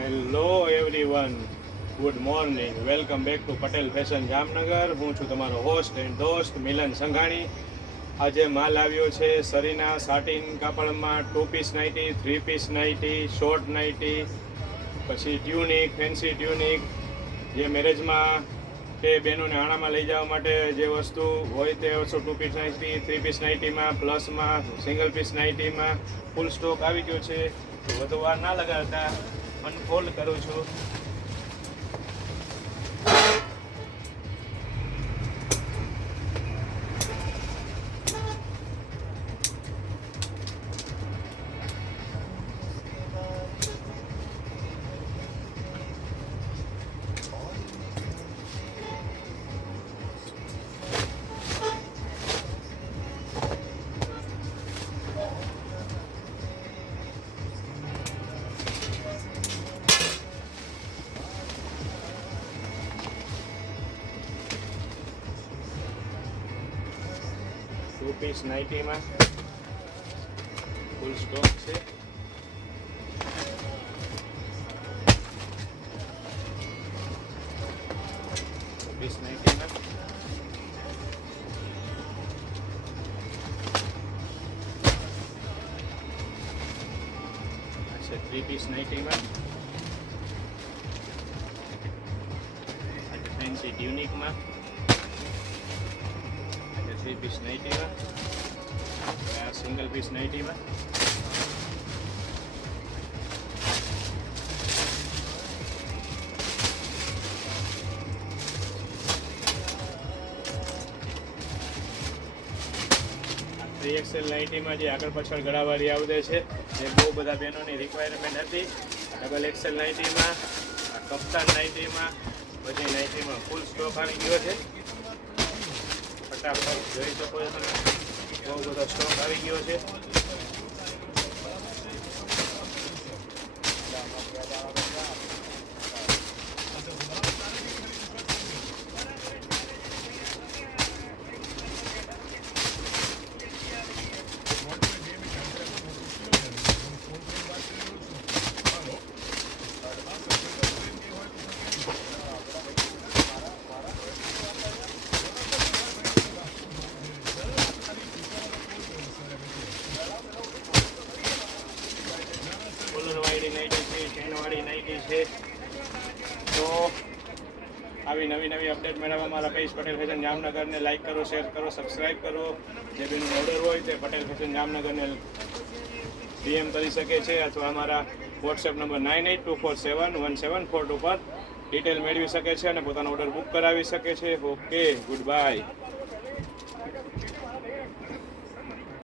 Hello everyone, good morning. Welcome back to Patel fashion Jamnagar. હું છું તમારો હોસ્ટ એન્ડ દોસ્ત મિલન સંઘાણી. આજે માલ આવ્યો છે સરીના સાટિન કાપડમાં 2 piece nightie, 3 piece nightie, short nightie, પછી ટ્યુનિક, ફેન્સી ટ્યુનિક, જે મેરેજમાં કે બહેનોને આણામાં લઈ જવા માટે જે વસ્તુ હોય તે વસ્તુ 2 પીસ નાઇટી, 3 પીસ નાઇટીમાં, પ્લસમાં સિંગલ પીસ નાઇટીમાં ફૂલ સ્ટોક આવી ગયો છે. તો વધુ વાર ના લગાડતા અનફોલ્ડ કરું છું. ટુ પીસ નાઇટીમાં ફૂલ સ્ટોક છે. ટુ પીસ નાઇટીમાં છે. 3 પીસ નાઇટીમાં ફેન્સી ટ્યુનિકમાં 3 પીસ નાઇટીમાં, આ સિંગલ પીસ નાઇટીમાં. XL નાઇટીમાં જે આગળ પાછળ ગળાવાળી આવડે છે એ બહુ બધા બહેનોની રિક્વાયરમેન્ટ હતી. ડબલ XL નાઇટીમાં, કપ્તાન નાઇટીમાં, બધી નાઇટીમાં ફૂલ સ્ટોક આવી ગયો છે. ફટાફટ જોઈ શકો છો તમે, બહુ બધો સ્ટોક આવી ગયો છે. કોલરવાળી નાઇટી છે, ચેનવાળી નાઇટી છે. તો આવી નવી અપડેટ મેળવવા મારા પેજ પટેલ ફેશન જામનગરને લાઇક કરો, શેર કરો, સબસ્ક્રાઈબ કરો. જે બેનું ઓર્ડર હોય તે પટેલ ફેશન જામનગરને DM કરી શકે છે અથવા અમારા વોટ્સએપ નંબર 9824717442 પર ડિટેલ મેળવી શકે છે અને પોતાનો ઓર્ડર બુક કરાવી શકે છે. Okay, good bye.